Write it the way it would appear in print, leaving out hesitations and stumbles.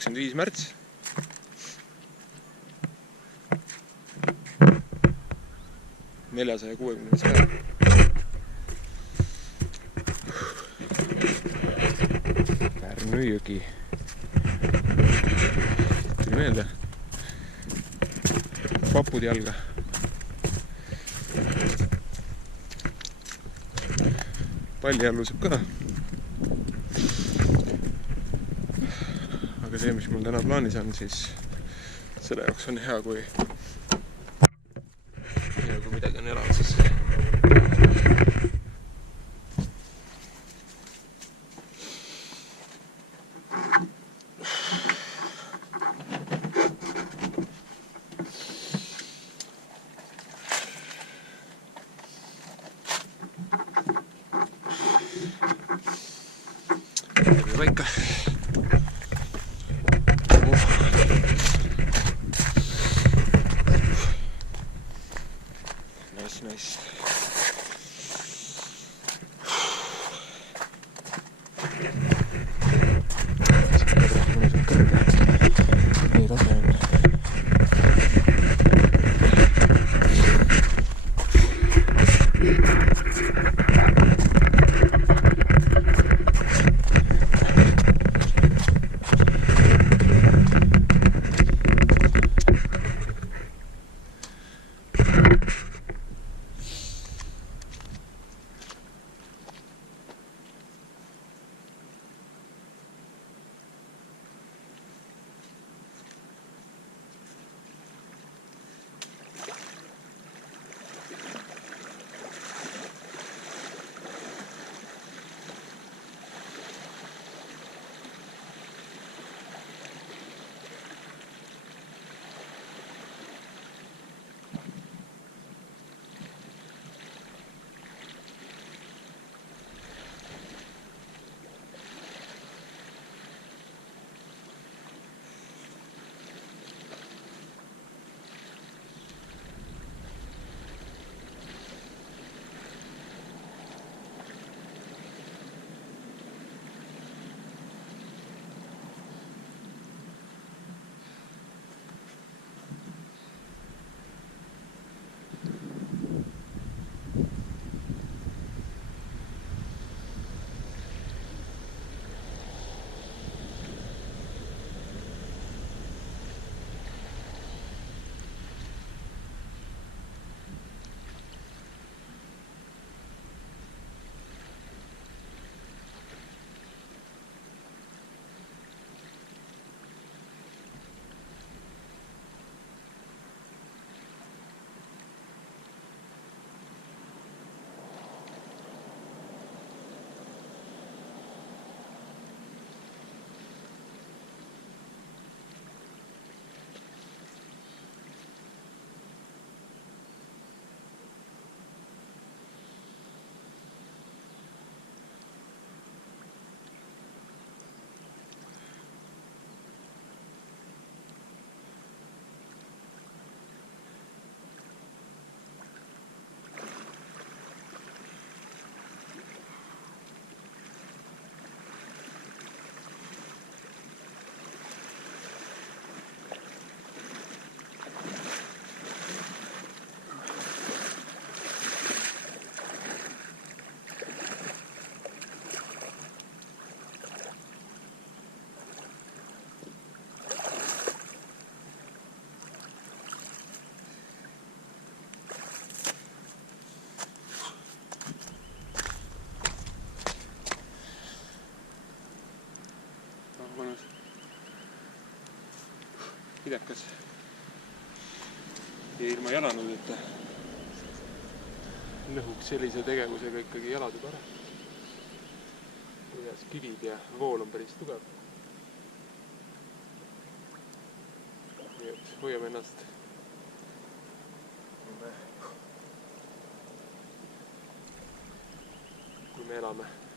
25. märts. päev. Pärnu jõgi. Tuli meelde. Papud jalga. Palli alluseb ka. Aga see, mis mul täna plaanis on, siis selle jaoks on hea, kui midagi on elanud, siis paika. Nice. Nii tase on. Pidekas ja ilma jalanõudeta lõhuks sellise tegevusega ikkagi jalad juba ära. Kuidas kivid ja vool on päris tugev. Nii et hoiame ennast, kui me elame.